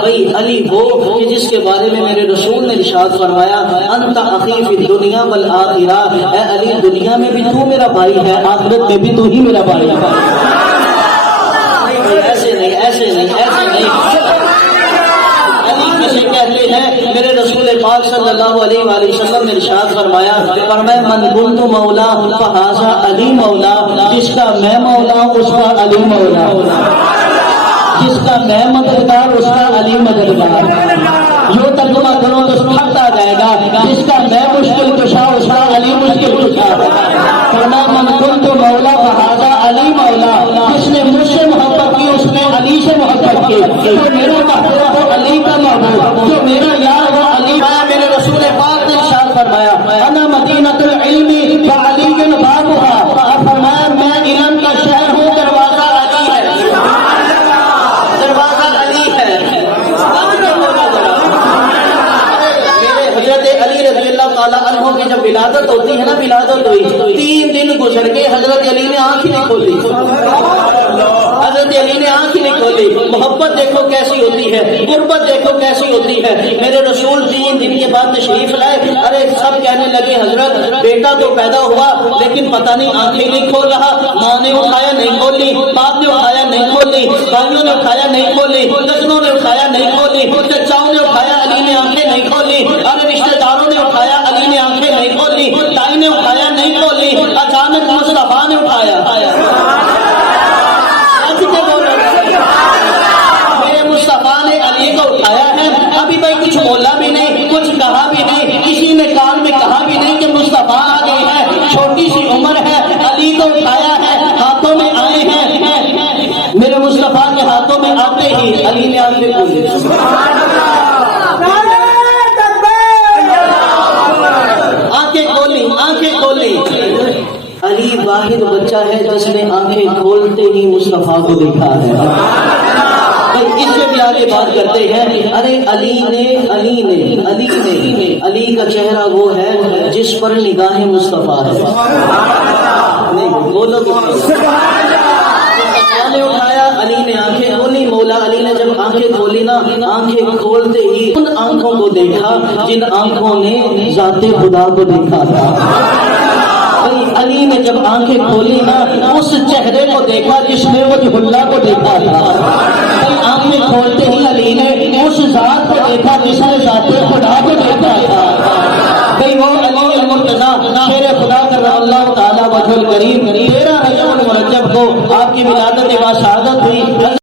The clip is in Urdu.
بھائی علی وہ کہ جس کے بارے میں میرے رسول نے ارشاد فرمایا انت اخی فی الدنیا والآخرہ، اے علی دنیا میں بھی تو میرا بھائی ہے، آخرت میں بھی تو ہی میرا بھائی ہے۔ ایسے نہیں ایسے نہیں ایسے نہیں، علی کسے کہتے ہیں؟ میرے رسول پاک صلی اللہ علیہ وآلہ وسلم نے ارشاد فرمایا من کنت مولا فہذا علی مولا، جس کا میں مولا ہوں اس کا علی مولا، جس کا میں مددگار اس کا علی مددگار۔ جو ترجمہ کرو تو خط آ جائے گا، جس کا میں مشکل کشا اس کا علی مشکل کشا۔ فرمایا من کنت مولا فہذا علی مولا، جس نے مجھ سے محبت کی اس نے علی سے محبت کی، جو میرا محبوب ہو علی کا محبوب، جو میرا یار ہو علی۔ میرے رسول پاک نے ارشاد فرمایا انا مدینۃ العلم وعلی بابها، فرمایا میں علم کا شہر ہوں، دروازہ علی ہے، دروازہ علی ہے۔ حضرت علی رضی اللہ تعالیٰ عنہ کی جب ولادت ہوتی ہے نا، ولادت ہوئی 3 دن گزر کے حضرت علی نے آنکھ ہی نہیں کھولی، حضرت علی نے آنکھ ہی نہیں کھولی۔ محبت دیکھو کیسی ہوتی ہے، غربت دیکھو کیسی ہوتی ہے۔ میرے رسول 3 دن کے بعد تشریف لائے، ارے سب کہنے لگے حضرت بیٹا تو پیدا ہوا لیکن پتہ نہیں آنکھیں نہیں کھول رہا، ماں نے اٹھایا نہیں کھولی، باپ نے اٹھایا نہیں کھولی، بھائیوں نے اٹھایا نہیں کھولی، کزنوں نے اٹھایا نہیں کھولی، چچاؤں نے اٹھایا علی نے آنکھیں نہیں کھولی، ارے رشتہ داروں نے اٹھایا علی نے آنکھیں نہیں کھولی، تائی نے اٹھایا نہیں کھولی، اچانک مصطفیٰ نے اٹھایا۔ میرے مصطفیٰ نے علی کو اٹھایا ہے، ابھی بھائی کچھ بولا بھی نہیں، کچھ کہا بھی نہیں، کسی نے کان میں کہا بھی نہیں کہ مصطفیٰ آ گئے ہیں، چھوٹی سی عمر ہے، علی کو اٹھایا ہے، ہاتھوں میں آئے ہیں، میرے مصطفیٰ کے ہاتھوں میں آتے ہی علی نے آنکھیں کھولی۔ آنکھیں کھولی، آنکھیں کھولی۔ علی واحد بچہ ہے جس نے آنکھیں کھولتے ہی مصطفیٰ کو دیکھا ہے۔ اس سے بھی آگے بات کرتے ہیں، ارے علی کا چہرہ وہ ہے جس پر نگاہ مصطفیٰ ہے۔ بولو نے اٹھایا، علی نے آنکھیں کھولی، مولا علی نے جب آنکھیں کھولی نا، آنکھیں کھولتے ہی ان آنکھوں کو دیکھا جن آنکھوں نے ذات خدا کو دیکھا تھا۔ علی نے جب آنکھیں کھولی نا، اس چہرے کو دیکھا جس نے وہ اللہ کو دیکھا تھا۔ آنکھیں کھولتے ہی علی نے اس ذات کو دیکھا جس نے ذات خدا کو دیکھا تھا۔ بھئی وہ علی المرتضیٰ شیر خدا کر اللہ تعالیٰ وجہ الکریم 13 رجب المرجب کو آپ کی ولادت و شہادت ہوئی۔